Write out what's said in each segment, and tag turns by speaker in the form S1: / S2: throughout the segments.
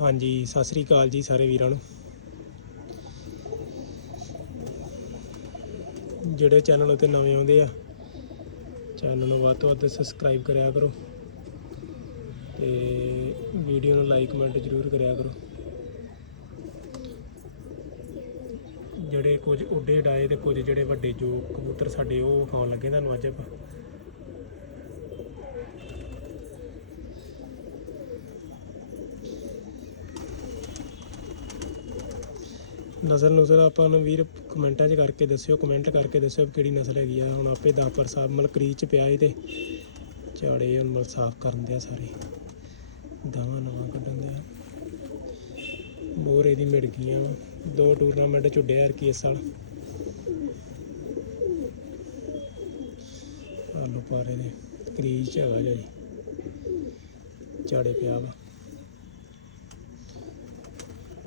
S1: ਹਾਂਜੀ, ਸਤਿ ਸ੍ਰੀ ਅਕਾਲ ਜੀ ਸਾਰੇ ਵੀਰਾਂ ਨੂੰ। ਜਿਹੜੇ ਚੈਨਲ ਉਤੇ ਨਵੇਂ ਆਉਂਦੇ ਆ, ਚੈਨਲ ਨੂੰ ਵੱਧ ਤੋਂ ਵੱਧ ਸਬਸਕ੍ਰਾਈਬ ਕਰਿਆ ਕਰੋ ਤੇ ਵੀਡੀਓ ਨੂੰ ਲਾਈਕ ਕਮੈਂਟ ਜ਼ਰੂਰ ਕਰਿਆ ਕਰੋ। ਜਿਹੜੇ ਕੁਝ ਉੱਡੇ ਡਾਏ ਤੇ ਕੁਝ ਜਿਹੜੇ ਵੱਡੇ ਜੋ ਕਬੂਤਰ ਸਾਡੇ ਉਹ ਖਾਣ ਲੱਗੇ ਤੁਹਾਨੂੰ ਅੱਜ ਆਪਾਂ। ਨਸਲ ਨੁਸਲ ਆਪਾਂ ਨੂੰ ਵੀਰ ਕਮੈਂਟਾਂ 'ਚ ਕਰਕੇ ਦੱਸਿਓ, ਕਮੈਂਟ ਕਰਕੇ ਦੱਸਿਓ ਕਿਹੜੀ ਨਸਲ ਹੈਗੀ ਆ। ਹੁਣ ਆਪੇ ਦਾਪਰ ਸਾਹਿਬ ਮਲ ਕਰੀਚ 'ਚ ਪਿਆ ਤੇ ਝਾੜੇ ਹੁਣ ਮਲ ਸਾਫ਼ ਕਰਨ ਦੇ ਸਾਰੇ। ਦਵਾ ਨਵਾਂ ਕੱਢਣ ਦੇ ਆ ਮੋਰ ਇਹਦੀ ਮਿੜ ਗਈਆਂ। ਦੋ ਟੂਰਨਾਮੈਂਟ ਚੁੱਡਿਆ ਉੱਡਿਆ ਯਾਰ ਕੀ ਇਸ ਸਾਲ ਆਲੂ ਪਾਰੇ ਦੇ। ਕਰੀਚ 'ਚ ਹੈਗਾ ਜੀ। ਝਾੜੇ ਪਿਆ ਵਾ।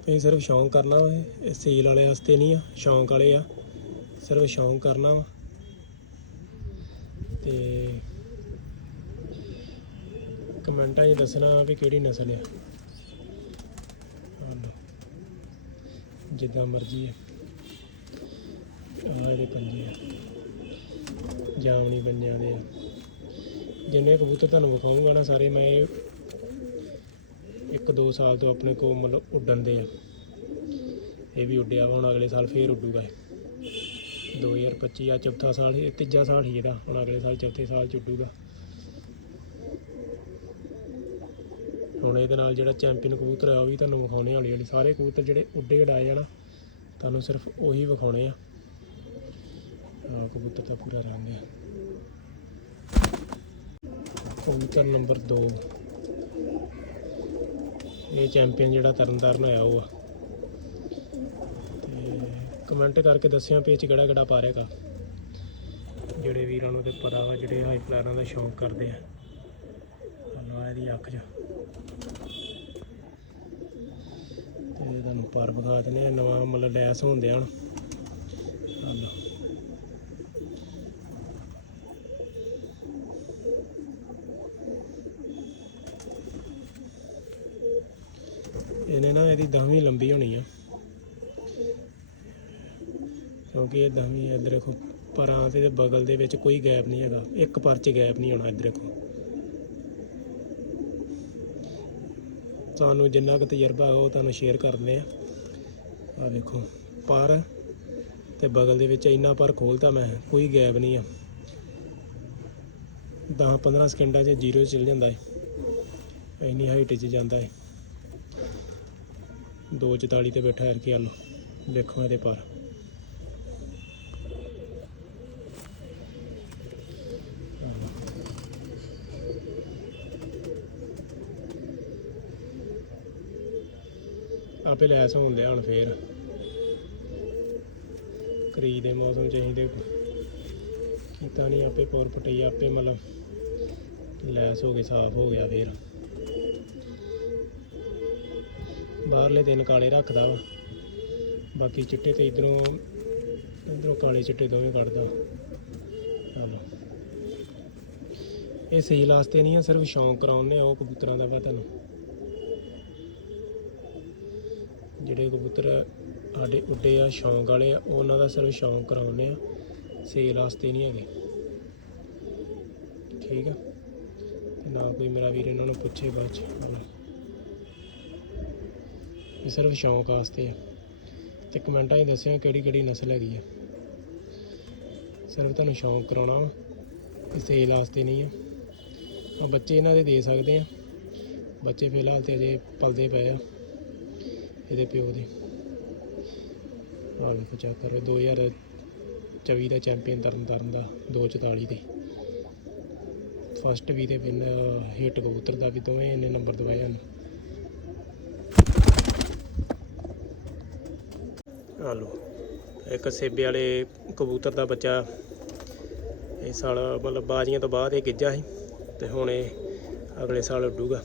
S1: ਇਹ ਸਿਰਫ ਸ਼ੌਂਕ ਕਰਨਾ ਵਾ ਇਹ। ਸੇਲ ਵਾਲੇ ਵਾਸਤੇ ਨਹੀਂ ਆ, ਸ਼ੌਂਕ ਵਾਲੇ ਆ। ਸਿਰਫ ਸ਼ੌਂਕ ਕਰਨਾ ਵਾ। ਤੇ ਕਮੈਂਟਾਂ 'ਚ ਦੱਸਣਾ ਵੀ ਕਿਹੜੀ ਨਸਲ ਆ। ਜਿੱਦਾਂ ਮਰਜ਼ੀ ਆ। ਆਹ ਇਹਦੇ ਪੰਜੇ ਆ। ਜਾਮਣੀ ਪੰਜਾਂ ਦੇ ਆ। ਜਿੰਨੇ ਕਬੂਤਰ ਤੁਹਾਨੂੰ ਵਿਖਾਉਂਗਾ ਨਾ ਸਾਰੇ, ਮੈਂ ਇਹ ਇੱਕ ਦੋ ਸਾਲ ਤੋਂ ਆਪਣੇ ਕੋਲ ਮਤਲਬ ਉੱਡਣ ਦੇ ਆ। ਇਹ ਵੀ ਉੱਡਿਆ ਵਾ, ਹੁਣ ਅਗਲੇ ਸਾਲ ਫੇਰ ਉੱਡੂਗਾ ਇਹ। 2025 ਆ, ਚੌਥਾ ਸਾਲ ਇਹ ਤੀਜਾ ਸਾਲ ਹੀ ਇਹਦਾ, ਹੁਣ ਅਗਲੇ ਸਾਲ ਚੌਥੇ ਸਾਲ ਚ ਉੱਡੂਗਾ। ਹੁਣ ਇਹਦੇ ਨਾਲ ਜਿਹੜਾ ਚੈਂਪੀਅਨ ਕਬੂਤਰ ਆ, ਉਹ ਵੀ ਤੁਹਾਨੂੰ ਵਿਖਾਉਣੇ ਹੌਲੀ ਹੌਲੀ। ਸਾਰੇ ਕਬੂਤਰ ਜਿਹੜੇ ਉੱਡੇ ਉਡਾਏ ਜਾਣਾ ਤੁਹਾਨੂੰ ਸਿਰਫ ਉਹੀ ਵਿਖਾਉਣੇ ਆ। ਆ ਕਬੂਤਰ ਦਾ ਪੂਰਾ ਰੰਗ ਆ। ਕਬੂਤਰ ਨੰਬਰ 2 ਇਹ ਚੈਂਪੀਅਨ ਜਿਹੜਾ ਤਰਨਤਾਰਨ ਹੋਇਆ ਉਹ ਆ। ਤੇ ਕਮੈਂਟ ਕਰਕੇ ਦੱਸਿਓ ਪੇਜ ਕਿਹੜਾ ਕਿਹੜਾ ਪਾ ਰਿਹਾਗਾ ਜਿਹੜੇ ਵੀਰਾਂ ਨੂੰ ਤੇ ਪਤਾ ਵਾ, ਜਿਹੜੇ ਹਾਈ ਫਲਾਰਾਂ ਦਾ ਸ਼ੌਂਕ ਕਰਦੇ ਆ। ਹਲਵਾ ਇਹਦੀ ਅੱਖ 'ਚ। ਤੇ ਤੁਹਾਨੂੰ ਪਰ ਵਿਖਾ ਦਿੰਦੇ ਆ, ਨਵਾਂ ਮਤਲਬ ਲੈਸ ਹੁੰਦੇ ਹਨ ਆਹ ਲਓ ਇਹਨੇ ਨਾ ਇਹਦੀ ਦਸਵੀਂ ਲੰਬੀ ਹੋਣੀ ਆ ਕਿਉਂਕਿ ਵੀ ਇੱਧਰ ਦੇਖੋ, ਪਰਾਂ ਤੇ ਬਗਲ ਦੇ ਵਿੱਚ ਕੋਈ ਗੈਪ ਨਹੀਂ ਹੈਗਾ। ਇੱਕ ਪਰ 'ਚ ਗੈਪ ਨਹੀਂ ਆਉਣਾ ਇੱਧਰ ਦੇਖੋ। ਤੁਹਾਨੂੰ ਜਿੰਨਾ ਕੁ ਤਜਰਬਾ ਹੈਗਾ ਉਹ ਤੁਹਾਨੂੰ ਸ਼ੇਅਰ ਕਰਦੇ ਆ। ਆ ਵੇਖੋ ਪਰ ਤੇ ਬਗਲ ਦੇ ਵਿੱਚ ਇੰਨਾ ਪਰ ਖੋਲਤਾ ਮੈਂ, ਕੋਈ ਗੈਪ ਨਹੀਂ ਆ। 10 15 ਸਕਿੰਟਾਂ 'ਚ ਜ਼ੀਰੋ ਚਲ ਜਾਂਦਾ ਹੈ ਇੰਨੀ ਹਾਈਟ 'ਚ ਜਾਂਦਾ ਹੈ 244 ਤੇ ਬੈਠਾ ਹੈ ਕਿ ਹਲ ਵੇਖੋ ਇਹਦੇ ਪਰ। ਆਪੇ ਲੈਸ ਹੋਣ ਦੇ ਹੁਣ ਫੇਰ। ਕਰੀ ਦੇ ਮੌਸਮ ਚ ਅਸੀਂ ਤੇ ਕੀਤਾ ਨਹੀਂ ਆਪੇ ਪੌਰ ਪਟਈ, ਆਪੇ ਮਤਲਬ ਲੈਸ ਹੋ ਗਈ, ਸਾਫ਼ ਹੋ ਗਿਆ ਫੇਰ। ਬਾਹਰਲੇ ਦਿਨ ਕਾਲੇ ਰੱਖਦਾ ਵਾ, ਬਾਕੀ ਚਿੱਟੇ ਤੇ ਇਧਰੋਂ ਇਧਰੋਂ ਕਾਲੇ ਚਿੱਟੇ ਦੋਵੇਂ ਕੱਢਦਾ। ਚਲੋ। ਇਹ ਸਹੀ ਲਾਸਤੇ ਨਹੀਂ ਆ, ਸਿਰਫ ਸ਼ੌਂਕ ਕਰਾਉਂਦੇ ਆ ਉਹ ਕਬੂਤਰਾਂ ਦਾ ਵਾ ਤੁਹਾਨੂੰ। ਜਿਹੜੇ ਕਬੂਤਰ ਸਾਡੇ ਉੱਡੇ ਆ, ਸ਼ੌਂਕ ਵਾਲੇ ਆ, ਉਹਨਾਂ ਦਾ ਸਿਰਫ ਸ਼ੌਂਕ ਕਰਾਉਂਦੇ ਆ। ਸੇਲ ਵਾਸਤੇ ਨਹੀਂ ਹੈਗੇ। ਠੀਕ ਆ? ਨਾ ਕੋਈ ਮੇਰਾ ਵੀਰ ਇਹਨਾਂ ਨੂੰ ਪੁੱਛੇ ਬਾਅਦ ਚ। ਇਹ ਸਿਰਫ ਸ਼ੌਂਕ ਵਾਸਤੇ ਆ। ਤੇ ਕਮੈਂਟਾਂ 'ਚ ਦੱਸਿਓ ਕਿਹੜੀ ਕਿਹੜੀ ਨਸਲ ਹੈਗੀ ਆ। ਸਿਰਫ ਤੁਹਾਨੂੰ ਸ਼ੌਂਕ ਕਰਾਉਣਾ ਵਾ ਇਹ ਸੇਲ ਵਾਸਤੇ ਨਹੀਂ ਆ। ਆ ਬੱਚੇ ਇਹਨਾਂ ਦੇ ਦੇ ਸਕਦੇ ਆ। ਬੱਚੇ ਫਿਲਹਾਲ ਤੇ ਅਜੇ ਪਲਦੇ ਪਏ ਆ। ਇਹਦੇ ਪਿਓ ਦੇ। ਆਹ ਵੇਖੋ ਚੈੱਕ ਕਰੋ 2024 ਦਾ ਚੈਂਪੀਅਨ ਤਰਨ ਤਾਰਨ ਦਾ 244 ਤੇ ਫਸਟ ਵੀ ਤੇ ਵਿਨ ਹਿੱਟ ਕਬੂਤਰ ਦਾ ਵੀ ਦੋਵੇਂ ਇਹਨੇ ਨੰਬਰ ਦਵਾਏ ਹਨ। ਆਲੋ ਇੱਕ ਸੇਬੇ ਵਾਲੇ ਕਬੂਤਰ ਦਾ ਬੱਚਾ। ਇਹ ਸਾਲ ਮਤਲਬ ਬਾਜ਼ੀਆਂ ਤੋਂ ਬਾਅਦ ਇਹ ਗਿੱਜਾ ਸੀ, ਤੇ ਹੁਣ ਇਹ ਅਗਲੇ ਸਾਲ ਉੱਡੂਗਾ।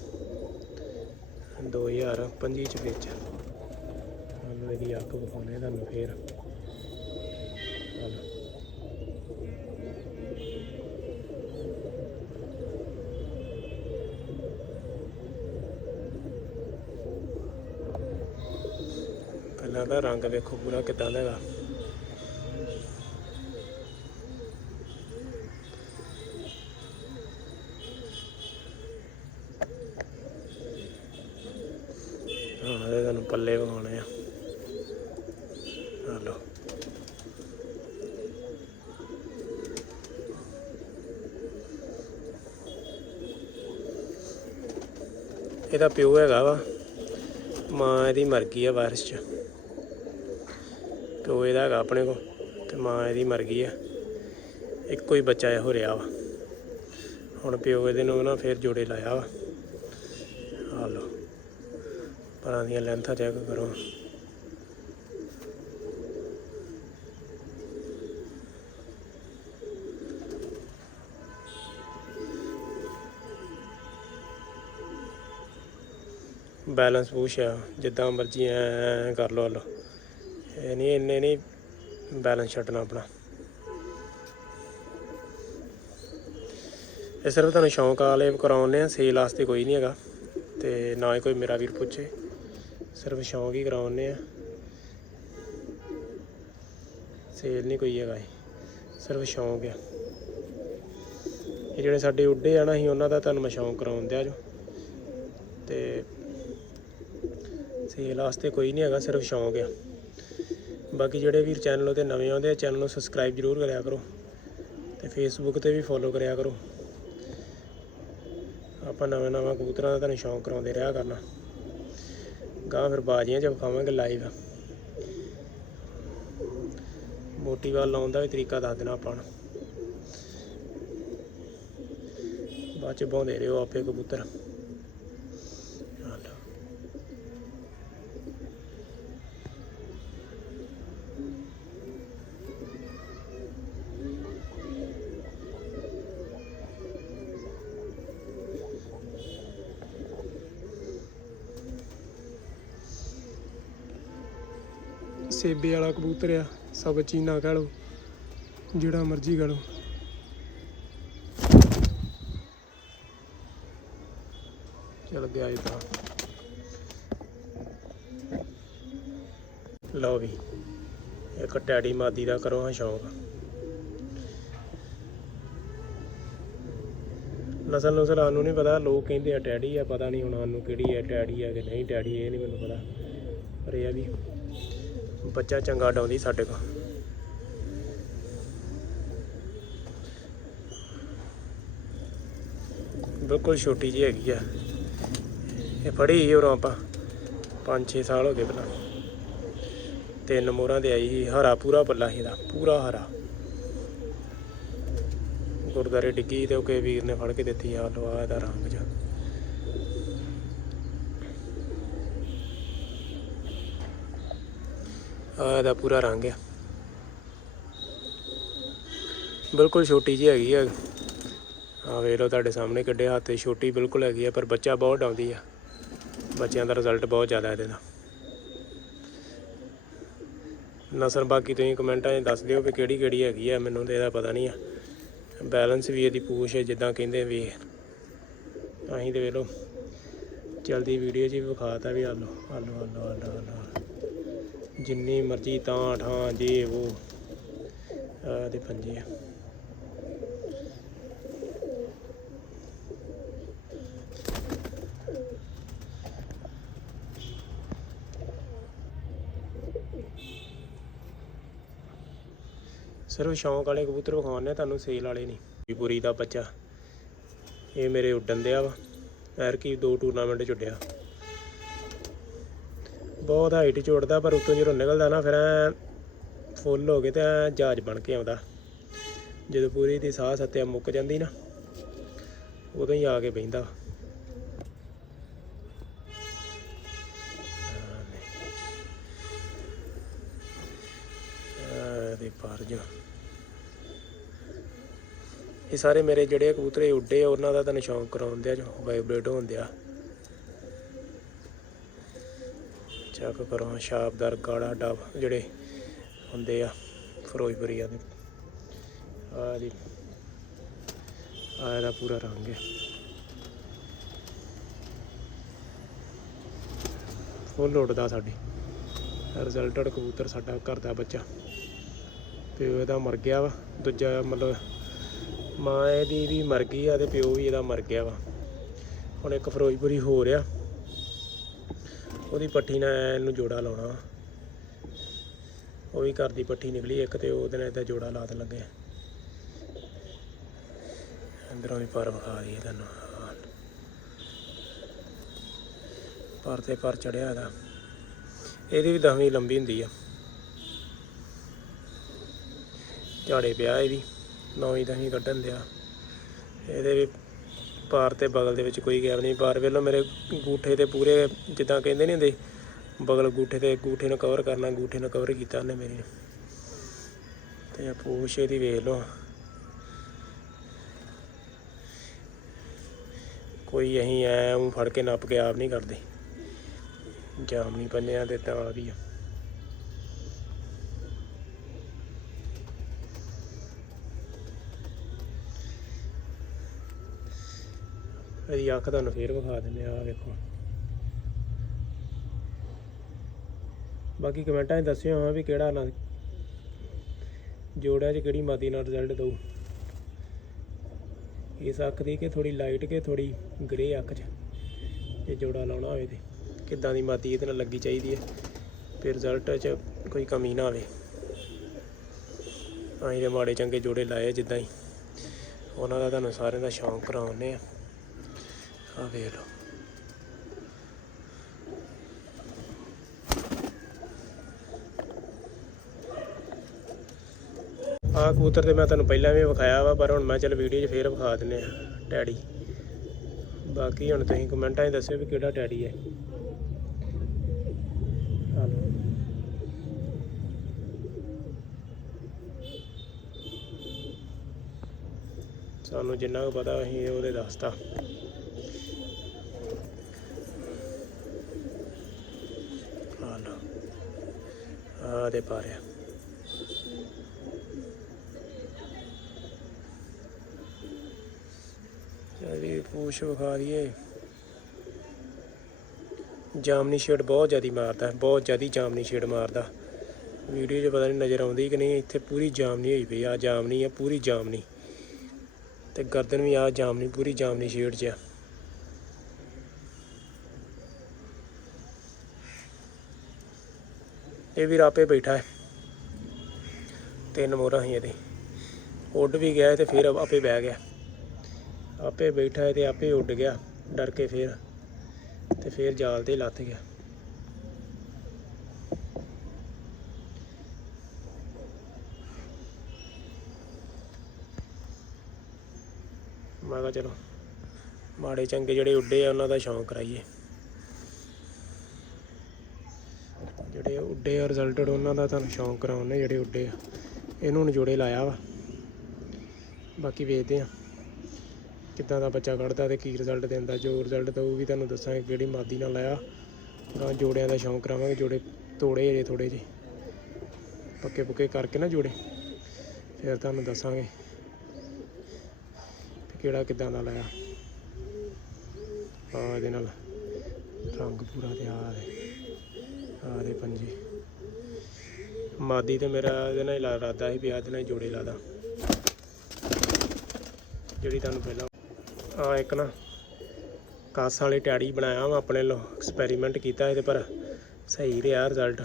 S1: 2025 ਚ ਵਿੱਚ। ਆਲੋ ਇਹਦੀ ਅੱਖ ਵਿਖਾਉਣੇ ਤੁਹਾਨੂੰ ਫੇਰ। ਆਲੋ ਦਾ ਰੰਗ ਵੇਖੋ ਪੂਰਾ ਕਿਦਾਂ ਦਾ ਹੈਗਾ। ਹੁਣ ਇਹਦੇ ਤੁਹਾਨੂੰ ਪੱਲੇ ਵਿਖਾਉਣੇ ਆ ਲਓ ਇਹਦਾ ਪਿਓ ਹੈਗਾ ਵਾ। ਮਾਂ ਇਹਦੀ ਮਰ ਗਈ ਆ ਵਾਇਰਸ ਚ। ਪਿਓ ਇਹਦਾ ਹੈਗਾ ਆਪਣੇ ਕੋ ਤੇ ਮਾਂ ਇਹਦੀ ਮਰ ਗਈ ਆ। ਇੱਕੋ ਹੀ ਬੱਚਾ ਇਹੋ ਰਿਹਾ ਵਾ। ਹੁਣ ਪਿਓ ਇਹਦੇ ਨੂੰ ਨਾ ਫੇਰ ਜੋੜੇ ਲਾਇਆ ਵਾ। ਆ ਲਓ। ਪਰਾਂ ਦੀਆਂ ਲੈਂਥਾਂ ਚੈੱਕ ਕਰੋ। ਬੈਲੈਂਸ ਪੂਛ ਆ, ਜਿੱਦਾਂ ਮਰਜ਼ੀ ਐ ਕਰ ਲੋ ਲੋ ਇਹ ਨਹੀਂ, ਇੰਨੇ ਨਹੀਂ ਬੈਲੈਂਸ ਛੱਡਣਾ ਆਪਣਾ। ਇਹ ਸਿਰਫ ਤੁਹਾਨੂੰ ਸ਼ੌਂਕ ਵਾਲੇ ਕਰਾਉਣੇ ਆ ਸੇਲ ਵਾਸਤੇ ਕੋਈ ਨਹੀਂ ਹੈਗਾ। ਤੇ ਨਾ ਹੀ ਕੋਈ ਮੇਰਾ ਵੀਰ ਪੁੱਛੇ। ਸਿਰਫ ਸ਼ੌਂਕ ਹੀ ਕਰਾਉਣੇ ਆ। ਸੇਲ ਨਹੀਂ ਕੋਈ ਹੈਗਾ ਇਹ। ਸਿਰਫ ਸ਼ੌਂਕ ਆ। ਇਹ ਜਿਹੜੇ ਸਾਡੇ ਉੱਡੇ ਆ ਨਾ ਅਸੀਂ, ਉਹਨਾਂ ਦਾ ਤੁਹਾਨੂੰ ਮੈਂ ਸ਼ੌਂਕ ਕਰਾਉਣ ਦਿਆ ਜੋ। ਤੇ ਸੇਲ ਵਾਸਤੇ ਕੋਈ ਨਹੀਂ ਹੈਗਾ, ਸਿਰਫ ਸ਼ੌਂਕ ਆ। ਬਾਕੀ ਜਿਹੜੇ ਵੀਰ ਚੈਨਲ ਉਤੇ ਨਵੇਂ ਆਉਂਦੇ ਆ ਚੈਨਲ ਨੂੰ ਸਬਸਕ੍ਰਾਈਬ ਜ਼ਰੂਰ ਕਰਿਆ ਕਰੋ ਤੇ ਫੇਸਬੁੱਕ ਤੇ ਵੀ ਫੋਲੋ ਕਰਿਆ ਕਰੋ। ਆਪਾਂ ਨਵੇਂ ਨਵੇਂ ਕਬੂਤਰਾਂ ਦਾ ਤੁਹਾਨੂੰ ਸ਼ੌਂਕ ਕਰਾਉਂਦੇ ਰਿਹਾ ਕਰਨਾ। ਗਾਂ ਫਿਰ ਬਾਜੀਆਂ ਚ ਵਿਖਾਵਾਂਗੇ ਲਾਈਵ ਮੋਟੀ ਵਾਲ ਲਾਉਣ ਦਾ ਵੀ ਤਰੀਕਾ ਦੱਸ ਦੇਣਾ ਆਪਾਂ ਨੂੰ। ਬਾਅਦ ਚ ਬਾਉਂਦੇ ਰਹੋ ਆਪੇ ਕਬੂਤਰ। ਸੇਬੇ ਵਾਲਾ ਕਬੂਤਰ ਆ, ਸਭ ਚੀਨਾ ਕਹਿ ਲਓ, ਜਿਹੜਾ ਮਰਜ਼ੀ ਕਹਿ ਲਓ। ਚਲ ਗਿਆ ਇਹ ਤਾਂ। ਲਓ ਵੀ, ਇੱਕ ਟੈਡੀ ਮਾਦੀ ਦਾ ਕਰੋ ਹਾਂ ਸ਼ੌਂਕ। ਨਸਲ ਨੁਸਲ ਸਾਨੂੰ ਨਹੀਂ ਪਤਾ, ਲੋਕ ਕਹਿੰਦੇ ਆ ਟੈਡੀ ਆ, ਪਤਾ ਨਹੀਂ ਹੁਣ ਸਾਨੂੰ ਕਿਹੜੀ ਹੈ ਟੈਡੀ ਆ ਕਿ ਨਹੀਂ ਟੈਡੀ ਇਹ ਨਹੀਂ ਮੈਨੂੰ ਪਤਾ। ਪਰ ਇਹ ਆ ਵੀ ਬੱਚਾ ਚੰਗਾ ਡਾਉਂਦੀ ਸਾਡੇ ਕੋਲ। ਬਿਲਕੁਲ ਛੋਟੀ ਜਿਹੀ ਹੈਗੀ ਆ। ਇਹ ਫੜੀ ਸੀ ਉਰੋਂ ਆਪਾਂ 5-6 ਸਾਲ ਹੋ ਗਏ ਪਹਿਲਾਂ। ਤਿੰਨ ਮੋਹਰਾਂ ਤੇ ਆਈ ਸੀ, ਹਰਾ ਪੂਰਾ ਪੱਲਾ ਸੀ ਇਹਦਾ, ਪੂਰਾ ਹਰਾ। ਗੁਰਦਾਰੇ ਡਿੱਗੀ ਤੇ ਉਹ ਕੇ ਵੀਰ ਨੇ ਫੜ ਕੇ ਦਿੱਤੀ ਆ ਲੋ ਇਹਦਾ ਰੰਗ ਜਾ ਇਹਦਾ ਪੂਰਾ ਰੰਗ ਆ। ਬਿਲਕੁਲ ਛੋਟੀ ਜਿਹੀ ਹੈਗੀ ਆ। ਆ ਵੇਖ ਲਓ ਤੁਹਾਡੇ ਸਾਹਮਣੇ ਕੱਢੇ ਹੱਥ ਤੇ ਛੋਟੀ ਬਿਲਕੁਲ ਹੈਗੀ ਆ, ਪਰ ਬੱਚਾ ਬਹੁਤ ਡਾਉਂਦੀ ਆ। ਬੱਚਿਆਂ ਦਾ ਰਿਜ਼ਲਟ ਬਹੁਤ ਜ਼ਿਆਦਾ ਇਹਦੇ ਦਾ। ਨਸਲ ਬਾਕੀ ਤੁਸੀਂ ਕਮੈਂਟਾਂ 'ਚ ਦੱਸ ਦਿਓ ਵੀ ਕਿਹੜੀ ਕਿਹੜੀ ਹੈਗੀ ਆ, ਮੈਨੂੰ ਤੇ ਇਹਦਾ ਪਤਾ ਨਹੀਂ ਆ। ਬੈਲੈਂਸ ਵੀ ਇਹਦੀ ਪੂਛ ਹੈ, ਜਿੱਦਾਂ ਕਹਿੰਦੇ ਵੀ ਅਸੀਂ ਤੇ ਵੇਖ ਲਓ। ਜਲਦੀ ਵੀਡੀਓ 'ਚ ਵੀ ਵਿਖਾਤਾ ਵੀ ਆਲੋ ਆਲੋ ਆਲੋ ਆਲੋ ਆਲੋ। ਜਿੰਨੀ ਮਰਜ਼ੀ ਤਾਂ ਠਾਂ ਜੇ ਉਹ ਆ ਦੇ ਪੰਜੇ ਆ। ਸਿਰਫ ਸ਼ੌਂਕ ਵਾਲੇ ਕਬੂਤਰ ਵਿਖਾਉਂਦੇ ਤੁਹਾਨੂੰ ਸੇਲ ਵਾਲੇ ਨਹੀਂ। ਪੂਰੀ ਦਾ ਬੱਚਾ। ਇਹ ਮੇਰੇ ਉੱਡਣ ਦਿਆ ਵਾ। ਐਰ ਕੀ ਦੋ ਟੂਰਨਾਮੈਂਟ ਚ ਬਹੁਤ ਹਾਈਟ ਚ ਉੱਡਦਾ ਪਰ ਉੱਤੋਂ ਜਦੋਂ ਨਿਕਲਦਾ ਨਾ ਫਿਰ ਫੁੱਲ ਹੋ ਕੇ ਤੇ ਐਂ ਜਹਾਜ਼ ਬਣ ਕੇ ਆਉਂਦਾ। ਜਦੋਂ ਪੂਰੀ ਦੀ ਸਾਹ ਸੱਤਿਆ ਮੁੱਕ ਜਾਂਦੀ ਨਾ, ਉਦੋਂ ਹੀ ਆ ਕੇ ਬਹਿੰਦਾ। ਦੇ ਪਰ ਜੋ ਇਹ ਸਾਰੇ ਮੇਰੇ ਜਿਹੜੇ ਕਬੂਤਰੇ ਉੱਡੇ ਉਹਨਾਂ ਦਾ ਤੁਹਾਨੂੰ ਸ਼ੌਂਕ ਕਰਾਉਂਦੇ ਆ ਜੋ ਵਾਈਬ੍ਰੇਟ ਹੁੰਦੇ ਆ ਚੈੱਕ ਕਰੋ ਸ਼ਾਪਦਾਰ ਗਾੜਾ ਡਬ ਜਿਹੜੇ ਹੁੰਦੇ ਆ ਫਿਰੋਜ਼ਪੁਰੀਆਂ ਦੇ ਆ ਜੀ। ਆ ਇਹਦਾ ਪੂਰਾ ਰੰਗ ਹੈ। ਫੁੱਲ ਉੱਡਦਾ ਸਾਡੀ। ਰਿਜ਼ਲਟਡ ਕਬੂਤਰ ਸਾਡਾ ਘਰ ਦਾ ਬੱਚਾ। ਪਿਓ ਇਹਦਾ ਮਰ ਗਿਆ ਵਾ। ਦੂਜਾ ਮਤਲਬ ਮਾਂ ਇਹਦੀ ਵੀ ਮਰ ਗਈ ਆ ਤੇ ਪਿਓ ਵੀ ਇਹਦਾ ਮਰ ਗਿਆ ਵਾ। ਹੁਣ ਇੱਕ ਫਿਰੋਜ਼ਪੁਰੀ ਹੋ ਰਿਹਾ ਉਹਦੀ ਪੱਠੀ ਨਾਲ ਇਹਨੂੰ ਜੋੜਾ ਲਾਉਣਾ। ਵਾ। ਉਹ ਵੀ ਘਰ ਦੀ ਪੱਠੀ ਨਿਕਲੀ ਇੱਕ ਤੇ ਉਹਦੇ ਨਾਲ ਇਹਦਾ ਜੋੜਾ ਲਾਤ ਲੱਗੇ। ਅੰਦਰੋਂ ਵੀ ਪਰ ਵਿਖਾ ਰਹੀ ਹੈ ਤੁਹਾਨੂੰ। ਪਰ ਤੇ ਪਰ ਚੜਿਆ ਇਹਦਾ। ਇਹਦੀ ਵੀ ਦਸਵੀਂ ਲੰਬੀ ਹੁੰਦੀ ਆ। ਝਾੜੇ ਪਿਆ ਇਹ ਵੀ। ਨੌਵੀਂ ਦਸਵੀਂ ਕੱਢਣ ਦਿਆ। ਇਹਦੇ ਵੀ ਪਾਰ ਤੇ ਬਗਲ ਦੇ ਵਿੱਚ ਕੋਈ ਗੈਪ ਨਹੀਂ, ਪਾਰ ਵੇਲੋ ਮੇਰੇ ਗੂਠੇ ਤੇ ਪੂਰੇ ਜਿੱਦਾਂ ਕਹਿੰਦੇ ਨਹੀਂ ਹੁੰਦੇ, ਬਗਲ ਗੂਠੇ ਤੇ ਗੂਠੇ ਨੂੰ ਕਵਰ ਕਰਨਾ, ਗੂਠੇ ਨੂੰ ਕਵਰ ਕੀਤਾ ਉਹਨੇ ਮੇਰੇ। ਤੇ ਆ ਪੂਛ ਇਹਦੀ ਵੇਖ ਲਓ। ਕੋਈ ਅਸੀਂ ਐਂ ਉਹ ਫੜ ਕੇ ਨੱਪ ਕੇ ਆਪ ਨਹੀਂ ਕਰਦੇ। ਜਾਮ ਨਹੀਂ ਪੰਨਿਆਂ ਦੇ ਤਾਂ ਵੀ ਆ। ਇਹਦੀ ਅੱਖ ਤੁਹਾਨੂੰ ਫੇਰ ਵਿਖਾ ਦਿੰਦੇ ਆ ਵੇਖੋ। ਬਾਕੀ ਕਮੈਂਟਾਂ 'ਚ ਦੱਸਿਓ ਹਾਂ ਵੀ ਕਿਹੜਾ ਨਾ ਜੋੜਿਆ 'ਚ ਕਿਹੜੀ ਮਾਦੀ ਨਾਲ ਰਿਜ਼ਲਟ ਦਊ। ਇਸ ਅੱਖ ਦੀ ਕਿ ਥੋੜੀ ਲਾਈਟ ਕਿ ਥੋੜੀ ਗ੍ਰੇ ਅੱਖ 'ਚ, ਜੇ ਜੋੜਾ ਲਾਉਣਾ ਹੋਵੇ ਤੇ, ਕਿੱਦਾਂ ਦੀ ਮਾਦੀ ਇਹਦੇ ਨਾਲ ਲੱਗੀ ਚਾਹੀਦੀ ਹੈ ਫਿਰ ਰਿਜ਼ਲਟ 'ਚ ਕੋਈ ਕਮੀ ਨਾ ਆਵੇ। ਅਸੀਂ ਦੇ ਮਾੜੇ ਚੰਗੇ ਜੋੜੇ ਲਾਏ ਜਿੱਦਾਂ ਹੀ। ਉਹਨਾਂ ਦਾ ਤੁਹਾਨੂੰ ਸਾਰਿਆਂ ਦਾ ਸ਼ੌਂਕ ਕਰਾਉਂਦੇ ਆ ਆ ਵੇਖ ਲਓ। ਆਹ ਕਬੂਤਰ ਤੇ ਮੈਂ ਤੁਹਾਨੂੰ ਪਹਿਲਾਂ ਵੀ ਵਿਖਾਇਆ ਵਾ, ਪਰ ਹੁਣ ਮੈਂ ਚੱਲ ਵੀਡੀਓ 'ਚ ਫੇਰ ਵਿਖਾ ਦਿੰਨੇ ਆ ਡੈਡੀ। ਬਾਕੀ ਹੁਣ ਤੁਸੀਂ ਕਮੈਂਟਾਂ 'ਚ ਦੱਸਿਓ ਵੀ ਕਿਹੜਾ ਡੈਡੀ ਹੈ। ਸਾਨੂੰ ਜਿੰਨਾ ਕੁ ਪਤਾ, ਅਸੀਂ ਉਹਦੇ ਦੱਸਤਾ। ਆ ਦੇ ਪਾਰਿਆ ਇਹਦੀ ਪੂਛ ਵਿਖਾ ਦਈਏ। ਜਾਮਨੀ ਸ਼ੇਡ ਬਹੁਤ ਜ਼ਿਆਦੀ ਮਾਰਦਾ, ਬਹੁਤ ਜ਼ਿਆਦੀ ਜਾਮਨੀ ਸ਼ੇਡ ਮਾਰਦਾ। ਵੀਡੀਓ 'ਚ ਪਤਾ ਨਹੀਂ ਨਜ਼ਰ ਆਉਂਦੀ ਕਿ ਨਹੀਂ, ਇੱਥੇ ਪੂਰੀ ਜਾਮਨੀ ਹੋਈ ਪਈ ਆ ਜਾਮਨੀ ਆ, ਪੂਰੀ ਜਾਮਨੀ। ਤੇ ਗਰਦਨ ਵੀ ਆ ਜਾਮਨੀ, ਪੂਰੀ ਜਾਮਨੀ ਸ਼ੇਡ 'ਚ ਆ। ਇਹ ਵੀ ਰਾਪੇ ਬੈਠਾ ਹੈ। ਤਿੰਨ ਮੋਹਰਾਂ ਸੀ ਇਹਦੇ। ਉੱਡ ਵੀ ਗਿਆ ਤੇ ਫਿਰ ਆਪੇ ਬਹਿ ਗਿਆ। ਆਪੇ ਬੈਠਾ ਹੈ ਤੇ ਆਪੇ ਉੱਡ ਗਿਆ। ਡਰ ਕੇ ਫਿਰ ਤੇ ਫੇਰ ਜਾਲ ਤੇ ਲੱਥ ਗਿਆ। ਮੈਂ ਕਿਹਾ ਚਲੋ, ਮਾੜੇ ਚੰਗੇ ਜਿਹੜੇ ਉੱਡੇ ਆ, ਉਹਨਾਂ ਦਾ ਸ਼ੌਂਕ ਕਰਾਈਏ ਜਿਹੜੇ ਉੱਡੇ ਆ ਰਿਜ਼ਲਟਡ ਉਹਨਾਂ ਦਾ ਤੁਹਾਨੂੰ ਸ਼ੌਂਕ ਕਰਾਉਣੇ ਜਿਹੜੇ ਉੱਡੇ ਆ। ਇਹਨੂੰ ਹੁਣ ਜੋੜੇ ਲਾਇਆ ਵਾ। ਬਾਕੀ ਵੇਖਦੇ ਆ ਕਿੱਦਾਂ ਦਾ ਬੱਚਾ ਕੱਢਦਾ ਤੇ ਕੀ ਰਿਜ਼ਲਟ ਦਿੰਦਾ। ਜੋ ਰਿਜ਼ਲਟ ਦਊ ਵੀ ਤੁਹਾਨੂੰ ਦੱਸਾਂਗੇ ਕਿਹੜੀ ਮਾਦੀ ਨਾਲ ਲਾਇਆ ਗਾਂ ਜੋੜਿਆਂ ਦਾ ਸ਼ੌਂਕ ਕਰਾਵਾਂਗੇ, ਜੋੜੇ ਤੋੜੇ ਜੇ ਥੋੜੇ ਜਿਹੇ। ਪੱਕੇ ਪੁੱਕੇ ਕਰਕੇ ਨਾ ਜੋੜੇ। ਫਿਰ ਤੁਹਾਨੂੰ ਦੱਸਾਂਗੇ ਕਿਹੜਾ ਕਿੱਦਾਂ ਦਾ ਲਾਇਆ। ਆ ਇਹਦੇ ਨਾਲ ਰੰਗ ਪੂਰਾ ਤਿਆਰ ਆ ਦੇ ਆ ਦੇ ਪੰਜੇ। ਮਾਦੀ ਤੇ ਮੇਰਾ ਇਹਦੇ ਨਾਲ ਹੀ ਇਰਾਦਾ ਸੀ ਵੀ ਆਹ ਇਹਦੇ ਨਾਲ ਹੀ ਜੋੜੇ ਲਾਦਾ। ਜਿਹੜੀ ਤੁਹਾਨੂੰ ਪਹਿਲਾਂ ਆ ਇੱਕ ਨਾ ਕਾਸ ਵਾਲੇ ਟੈਡੀ ਬਣਾਇਆ ਮੈਂ ਆਪਣੇ ਲੋ ਐਕਸਪੈਰੀਮੈਂਟ ਕੀਤਾ ਇਹਦੇ ਪਰ। ਸਹੀ ਰਿਹਾ ਰਿਜ਼ਲਟ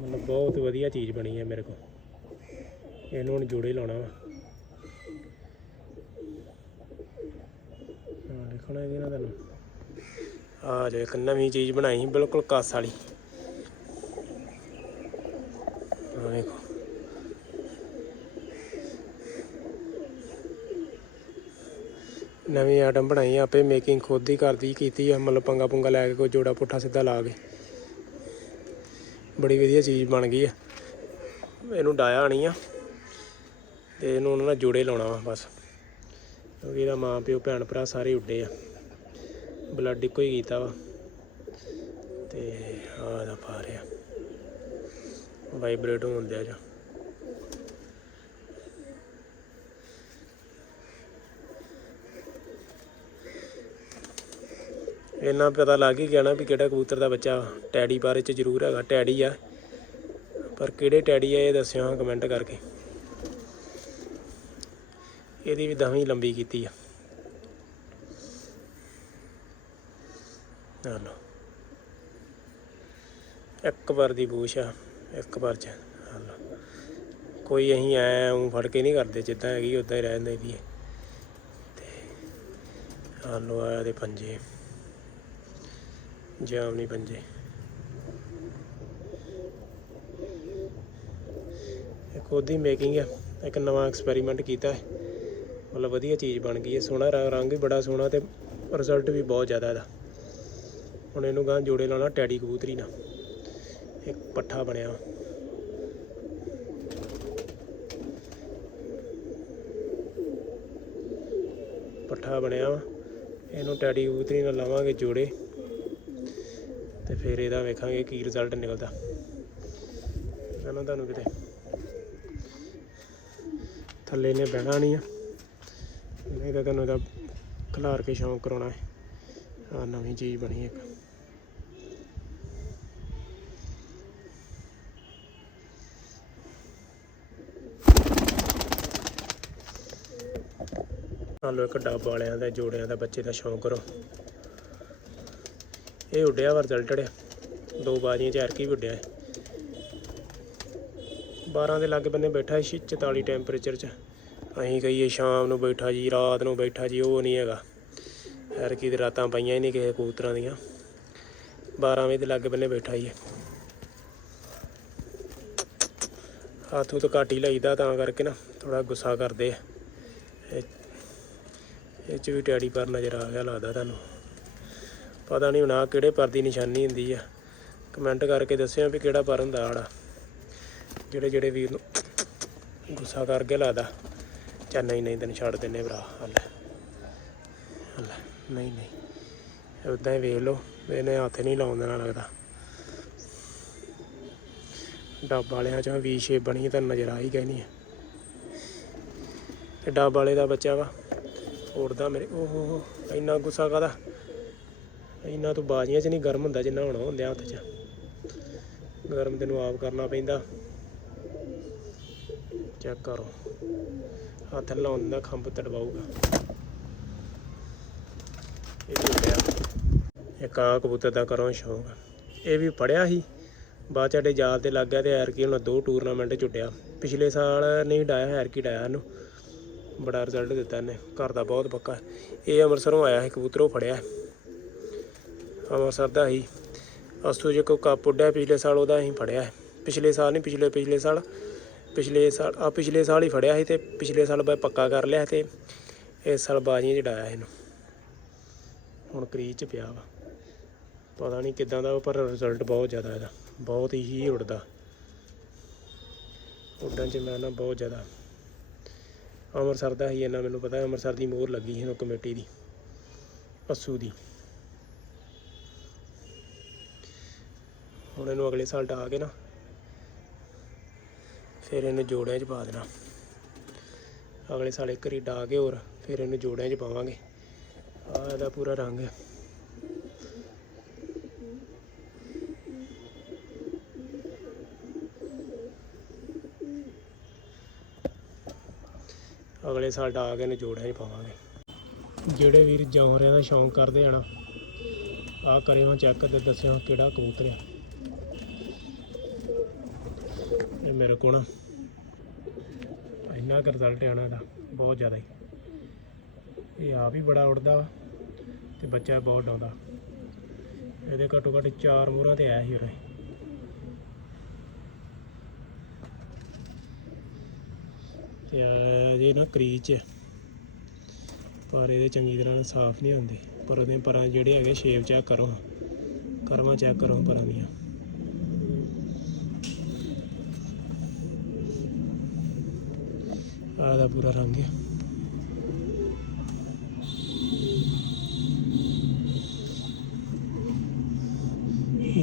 S1: ਮਤਲਬ ਬਹੁਤ ਵਧੀਆ ਚੀਜ਼ ਬਣੀ ਹੈ ਮੇਰੇ ਕੋਲ। ਇਹਨੂੰ ਹੁਣ ਜੋੜੇ ਲਾਉਣਾ ਵਾ। ਹਾਂ ਇਹਦੇ ਨਾਲ ਤੁਹਾਨੂੰ ਆ ਜੋ ਇੱਕ ਨਵੀਂ ਚੀਜ਼ ਬਣਾਈ ਸੀ, ਬਿਲਕੁਲ ਕਾਸ ਵਾਲੀ ਆ ਵੇਖੋ ਨਵੀਂ ਆਈਟਮ ਬਣਾਈ ਆਪੇ ਮੇਕਿੰਗ ਖੁਦ ਹੀ ਕਰਦੀ ਕੀਤੀ ਆ, ਮਤਲਬ ਪੰਗਾ ਪੁੰਗਾ ਲੈ ਕੇ ਕੋਈ ਜੋੜਾ ਪੁੱਠਾ ਸਿੱਧਾ ਲਾ ਕੇ। ਬੜੀ ਵਧੀਆ ਚੀਜ਼ ਬਣ ਗਈ ਆ। ਇਹਨੂੰ ਡਾਇਆ ਨਹੀਂ ਆ ਤੇ ਇਹਨੂੰ ਉਹਨਾਂ ਨਾਲ ਜੋੜੇ ਲਾਉਣਾ ਵਾ ਬਸ। ਕਿਉਂਕਿ ਇਹਦਾ ਮਾਂ ਪਿਓ, ਭੈਣ ਭਰਾ ਸਾਰੇ ਉੱਡੇ ਆ। ਬਲੱਡ ਇੱਕੋ ਹੀ ਕੀਤਾ ਵਾ। ਤੇ ਆਹ ਦਾ ਪਾ ਰਿਹਾ। ਵਾਈਬ੍ਰੇਟ ਹੋਣ ਦਿਆ ਜਾ। ਇੰਨਾ ਪਤਾ ਲੱਗ ਹੀ ਗਿਆ ਨਾ ਵੀ ਕਿਹੜਾ ਕਬੂਤਰ ਦਾ ਬੱਚਾ ਟੈਡੀ ਬਾਰੇ ਚ ਜ਼ਰੂਰ ਹੈਗਾ, ਟੈਡੀ ਆ। ਪਰ ਕਿਹੜੇ ਟੈਡੀ ਆ ਇਹ ਦੱਸਿਓ ਹਾਂ ਕਮੈਂਟ ਕਰਕੇ। ਇਹਦੀ ਵੀ ਦਵੀਂ ਲੰਬੀ ਕੀਤੀ ਆ। ਲਓ। ਇੱਕ ਵਾਰ ਦੀ ਬੂਸ਼ ਆ, ਇੱਕ ਵਾਰ ਚ। ਆ ਲਓ। ਕੋਈ ਅਸੀਂ ਐ ਉਂ ਫੜ ਕੇ ਨਹੀਂ ਕਰਦੇ ਜਿੱਦਾਂ ਹੈਗੀ, ਉਦਾਂ ਹੀ ਰਹਿੰਦੇ ਦੀ ਤੇ ਆ ਲਓ ਆ ਦੇ ਪੰਜੇ। ਜਾਮ ਨਹੀਂ ਪੰਜੇ ਇੱਕ ਉਹਦੀ ਮੇਕਿੰਗ ਹੈ ਇੱਕ ਨਵਾਂ ਐਕਸਪੈਰੀਮੈਂਟ ਕੀਤਾ ਹੈ। ਮਤਲਬ ਵਧੀਆ ਚੀਜ਼ ਬਣ ਗਈ ਹੈ, ਸੋਹਣਾ ਰੰਗ ਵੀ ਬੜਾ ਸੋਹਣਾ ਤੇ ਰਿਜ਼ਲਟ ਵੀ ਬਹੁਤ ਜ਼ਿਆਦਾ ਇਹਦਾ। ਹੁਣ ਇਹਨੂੰ ਗਾਂ ਜੋੜੇ ਲਾਉਣਾ ਟੈਡੀ ਕਬੂਤਰੀ ਨਾਲ। ਇੱਕ ਪੱਠਾ ਬਣਿਆ। ਪੱਠਾ ਬਣਿਆ ਵਾ। ਇਹਨੂੰ ਟੈਡੀ ਕਬੂਤਰੀ ਨਾਲ ਲਾਵਾਂਗੇ ਜੋੜੇ। ਤੇ ਫਿਰ ਇਹਦਾ ਵੇਖਾਂਗੇ ਕੀ ਰਿਜ਼ਲਟ ਨਿਕਲਦਾ। ਕਹਿੰਦਾ ਤੁਹਾਨੂੰ ਕਿਤੇ ਥੱਲੇ ਨੇ ਬਹਿਣਾ ਨਹੀਂ ਆ। ਨਹੀਂ ਤਾਂ ਤੁਹਾਨੂੰ ਇਹਦਾ ਖਿਲਾਰ ਕੇ ਸ਼ੌਂਕ ਕਰਾਉਣਾ ਹੈ। ਆ ਨਵੀਂ ਚੀਜ਼ ਬਣੀ ਇੱਕ। ਆ ਇੱਕ ਡੱਬ ਵਾਲਿਆਂ ਦਾ, ਜੋੜਿਆਂ ਦਾ ਬੱਚੇ ਦਾ ਸ਼ੌਂਕ ਕਰੋ। ਇਹ ਉੱਡਿਆ ਵਾ ਰਿਜ਼ਲਟ ਆ ਦੋ ਬਾਜ਼ੀਆਂ ਚ ਐਰਕੀ ਵੀ ਉੱਡਿਆ ਹੈ 12 ਦੇ ਲਾਗੇ ਬੰਨੇ ਬੈਠਾ ਸੀ 44 ਟੈਂਪਰੇਚਰ ਚ। ਅਸੀਂ ਕਹੀਏ ਸ਼ਾਮ ਨੂੰ ਬੈਠਾ ਜੀ, ਰਾਤ ਨੂੰ ਬੈਠਾ ਜੀ, ਉਹ ਨਹੀਂ ਹੈਗਾ। ਐਰਕੀ ਦੇ ਰਾਤਾਂ ਪਈਆਂ ਹੀ ਨਹੀਂ ਕਿਸੇ ਕਬੂਤਰਾਂ ਦੀਆਂ। 12 ਵਜੇ ਦੇ ਲਾਗੇ ਬੰਨੇ ਬੈਠਾ ਜੀ ਹੱਥੋਂ ਤਾਂ ਘੱਟ ਹੀ ਲਈਦਾ ਤਾਂ ਕਰਕੇ ਨਾ ਥੋੜਾ ਗੁੱਸਾ ਕਰਦੇ ਆ। ਇਹ ਇਹ ਚ ਵੀ ਟੈਡੀ ਪਰ ਨਜ਼ਰ ਆ ਗਿਆ ਲੱਗਦਾ ਤੁਹਾਨੂੰ। ਪਤਾ ਨਹੀਂ ਹੁਣ ਕਿਹੜੇ ਪਰ ਦੀ ਨਿਸ਼ਾਨੀ ਹੁੰਦੀ ਆ। ਕਮੈਂਟ ਕਰਕੇ ਦੱਸਿਓ ਵੀ ਕਿਹੜਾ ਪਰ ਹੁੰਦਾ ਆੜਾ। ਜਿਹੜੇ ਜਿਹੜੇ ਵੀਰ ਨੂੰ ਗੁੱਸਾ ਕਰਕੇ ਲੱਗਦਾ। ਚਾ ਨਹੀਂ ਨਹੀਂ, ਤੈਨੂੰ ਛੱਡ ਦਿੰਨੇ ਭਰਾ, ਹੱਲ। ਹੱਲ, ਨਹੀਂ ਨਹੀਂ। ਉਦਾਂ ਹੀ ਵੇਖ ਲਓ, ਇਹਨੇ ਹੱਥ ਨਹੀਂ ਲਾਉਣ ਦੇਣਾ ਲੱਗਦਾ। ਡੱਬ ਵਾਲਿਆਂ 'ਚੋਂ ਵੀ ਸ਼ੇਪ ਬਣੀ, ਤਾਂ ਨਜ਼ਰ ਆ ਹੀ ਗਈ ਨਹੀਂ ਤੇ ਡੱਬ ਵਾਲੇ ਦਾ ਬੱਚਾ ਵਾ, ਉੜਦਾ ਮੇਰੇ, ਓਹੋ ਇੰਨਾ ਗੁੱਸਾ ਕਾਦਾ ਇੰਨਾ ਤੋਂ ਬਾਜ਼ੀਆਂ 'ਚ ਨਹੀਂ ਗਰਮ ਹੁੰਦਾ ਜਿੰਨਾ ਹੁਣ ਹੁੰਦਿਆ ਹੱਥ 'ਚ। ਗਰਮ ਤੈਨੂੰ ਆਪ ਕਰਨਾ ਪੈਂਦਾ। ਚੈੱਕ ਕਰੋ। ਹੱਥ ਲਾਉਣ ਦਾ ਖੰਭ ਤੜਵਾਊਗਾ। ਇਹ ਵੀ ਇੱਕ ਆ ਕਬੂਤਰ ਦਾ ਕਰੋ ਸ਼ੌਂਕ। ਇਹ ਵੀ ਪੜਿਆ ਸੀ। ਬਾਅਦ ਚ ਸਾਡੇ ਜਾਲ ਤੇ ਲੱਗ ਗਿਆ ਤੇ ਐਰਕੀ ਹੁਣ ਦੋ ਟੂਰਨਾਮੈਂਟ ਚ ਪਿਛਲੇ ਸਾਲ ਨਹੀਂ ਡਾਇਆ ਐਰਕੀ ਡਾਇਆ ਇਹਨੂੰ। ਬੜਾ ਰਿਜ਼ਲਟ ਦਿੱਤਾ ਇਹਨੇ। ਘਰ ਦਾ ਬਹੁਤ ਪੱਕਾ। ਇਹ ਅੰਮ੍ਰਿਤਸਰੋਂ ਆਇਆ ਸੀ ਕਬੂਤਰੋਂ ਫੜਿਆ। ਅੰਮ੍ਰਿਤਸਰ ਦਾ ਹੀ। ਅਸੂ ਜੇ ਕੋ ਕੱਪ ਉੱਡਿਆ, ਪਿਛਲੇ ਸਾਲ ਉਹਦਾ ਅਸੀਂ ਫੜਿਆ ਪਿਛਲੇ ਸਾਲ ਨਹੀਂ, ਪਿਛਲੇ ਪਿਛਲੇ ਸਾਲ। ਪਿਛਲੇ ਸਾਲ ਆ ਪਿਛਲੇ ਸਾਲ ਹੀ ਫੜਿਆ ਸੀ ਤੇ ਪਿਛਲੇ ਸਾਲ ਬਾ ਪੱਕਾ ਕਰ ਲਿਆ ਤੇ ਇਸ ਸਾਲ ਬਾਜ਼ੀਆਂ 'ਚ ਡਾਇਆ ਇਹਨੂੰ। ਹੁਣ ਕਰੀਜ਼ 'ਚ ਪਿਆ ਵਾ। ਪਤਾ ਨਹੀਂ ਕਿਦਾਂ ਦਾ ਪਰ ਰਿਜ਼ਲਟ ਬਹੁਤ ਜ਼ਿਆਦਾ ਇਹਦਾ। ਬਹੁਤ ਹੀ ਉੱਡਦਾ। ਉੱਡਣ 'ਚ ਮੈਂ ਨਾ ਬਹੁਤ ਜ਼ਿਆਦਾ। ਅੰਮ੍ਰਿਤਸਰ ਦਾ ਹੀ ਇਹਨਾਂ ਮੈਨੂੰ ਪਤਾ, ਅੰਮ੍ਰਿਤਸਰ ਦੀ ਮੋਹਰ ਲੱਗੀ ਸੀ ਇਹਨੂੰ ਕਮੇਟੀ ਦੀ। ਅਸੂ ਦੀ। ਹੁਣ ਇਹਨੂੰ ਅਗਲੇ ਸਾਲ ਡਾ ਕੇ ਨਾ ਫਿਰ ਇਹਨੂੰ ਜੋੜਿਆਂ 'ਚ ਪਾ ਦੇਣਾ। ਅਗਲੇ ਸਾਲ ਇੱਕ ਵਾਰੀ ਡਾ ਕੇ ਹੋਰ ਫਿਰ ਇਹਨੂੰ ਜੋੜਿਆਂ 'ਚ ਪਾਵਾਂਗੇ। ਆ ਇਹਦਾ ਪੂਰਾ ਰੰਗ ਹੈ। ਅਗਲੇ ਸਾਲ ਡਾ ਕੇ ਇਹਨੂੰ ਜੋੜਿਆਂ 'ਚ ਪਾਵਾਂਗੇ। ਜਿਹੜੇ ਵੀਰ ਜੌਹਰਿਆਂ ਦਾ ਸ਼ੌਂਕ ਕਰਦੇ ਆ ਨਾ ਆ ਕਰਿਓ ਚੈੱਕ ਤੇ ਦੱਸਿਓ ਕਿਹੜਾ ਕਬੂਤਰ ਆ। ਇਹ ਮੇਰੇ ਕੋਲ ਨਾ ਇੰਨਾ ਕੁ ਰਿਜ਼ਲਟ ਆਣਾ ਇਹਦਾ, ਬਹੁਤ ਜ਼ਿਆਦਾ ਹੀ। ਇਹ ਆਪ ਹੀ ਬੜਾ ਉੜਦਾ ਵਾ ਤੇ ਬੱਚਾ ਬਹੁਤ ਡਾਉਂਦਾ। ਇਹਦੇ ਘੱਟੋ ਘੱਟ ਚਾਰ ਮੂਹਰਾਂ ਤੇ ਆਇਆ ਸੀ ਉਰੇ। ਤੇ ਅਜੇ ਨਾ ਕਰੀਚ ਪਰ ਇਹਦੇ ਚੰਗੀ ਤਰ੍ਹਾਂ ਸਾਫ਼ ਨਹੀਂ ਹੁੰਦੇ। ਪਰ ਉਹਦੇ ਪਰਾਂ ਜਿਹੜੇ ਹੈਗੇ ਸ਼ੇਪ ਚੈੱਕ ਕਰੋ। ਕਰਵਾ ਚੈੱਕ ਕਰੋ ਪਰਾਂ ਦੀਆਂ। ਆਹ ਦਾ ਪੂਰਾ ਰੰਗ ਹੈ।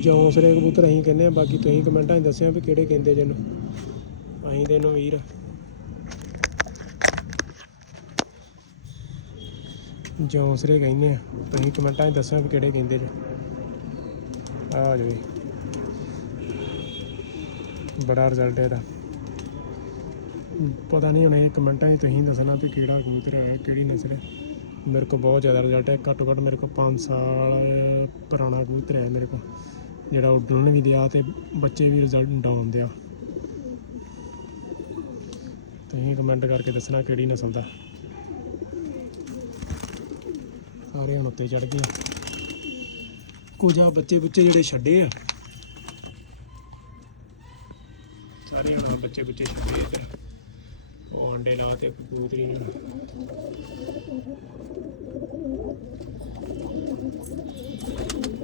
S1: ਜੌਂਸਰੇ ਕਬੂਤਰ ਅਸੀਂ ਕਹਿੰਦੇ ਆ ਬਾਕੀ ਤੁਸੀਂ ਕਮੈਂਟਾਂ 'ਚ ਦੱਸਿਓ ਵੀ ਕਿਹੜੇ ਕਹਿੰਦੇ ਜਿਹਨੂੰ ਅਸੀਂ ਤੇ ਇਹਨੂੰ ਵੀਰ ਜੌਂਸਰੇ ਕਹਿੰਦੇ ਆ ਤੁਸੀਂ ਕਮੈਂਟਾਂ 'ਚ ਦੱਸੋ ਵੀ ਕਿਹੜੇ ਕਹਿੰਦੇ ਜੇ। ਆ ਜੀ। ਬੜਾ ਰਿਜ਼ਲਟ ਇਹਦਾ। ਪਤਾ ਨਹੀਂ ਹੁਣ ਇਹ ਕਮੈਂਟਾਂ 'ਚ ਤੁਸੀਂ ਦੱਸਣਾ ਵੀ ਕਿਹੜਾ ਕਬੂਤਰ ਹੈ, ਕਿਹੜੀ ਨਸਲ ਹੈ। ਮੇਰੇ ਕੋਲ ਬਹੁਤ ਜ਼ਿਆਦਾ ਰਿਜ਼ਲਟ ਹੈ, ਘੱਟੋ ਘੱਟ ਮੇਰੇ ਕੋਲ 5 ਸਾਲ ਪੁਰਾਣਾ ਕਬੂਤਰ ਹੈ ਮੇਰੇ ਕੋਲ, ਜਿਹੜਾ ਉੱਡਣ ਵੀ ਦਿਆ ਤੇ ਬੱਚੇ ਵੀ ਰਿਜ਼ਲਟ ਡਾਉਣ ਦਿਆ। ਤੁਸੀਂ ਕਮੈਂਟ ਕਰਕੇ ਦੱਸਣਾ ਕਿਹੜੀ ਨਸਲ ਦਾ। ਸਾਰੇ ਹੁਣ ਉੱਤੇ ਚੜ ਗਏ। ਕੁਝ ਆ ਬੱਚੇ ਬੁੱਚੇ ਜਿਹੜੇ ਛੱਡੇ ਆ। ਸਾਰੇ ਹੁਣ ਬੱਚੇ ਬੁੱਚੇ ਛੱਡੇ ਇੱਧਰ ਉਹ ਲਾ ਤੇ ਕਬੂਤਰੀ ਨੂੰ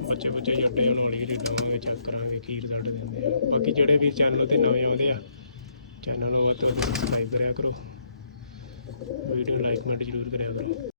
S1: ਬੱਚੇ ਬੱਚੇ ਛੱਡੇ ਹੁਣ ਵਾਲੀ ਹੌਲੀ ਚੈੱਕ ਕਰਾਂਗੇ ਕੀ ਰਿਜ਼ਲਟ ਦਿੰਦੇ ਆ। ਬਾਕੀ ਜਿਹੜੇ ਵੀ ਚੈਨਲ ਤੇ ਨਵੇਂ ਆਉਂਦੇ ਆ ਚੈਨਲ ਨੂੰ ਵੱਧ ਤੋਂ ਵੱਧ ਸਬਸਕ੍ਰਾਈਬ ਕਰਿਆ ਕਰੋ। ਵੀਡੀਓ ਲਾਈਕ ਕਮੈਂਟ ਜ਼ਰੂਰ ਕਰਿਆ ਕਰੋ।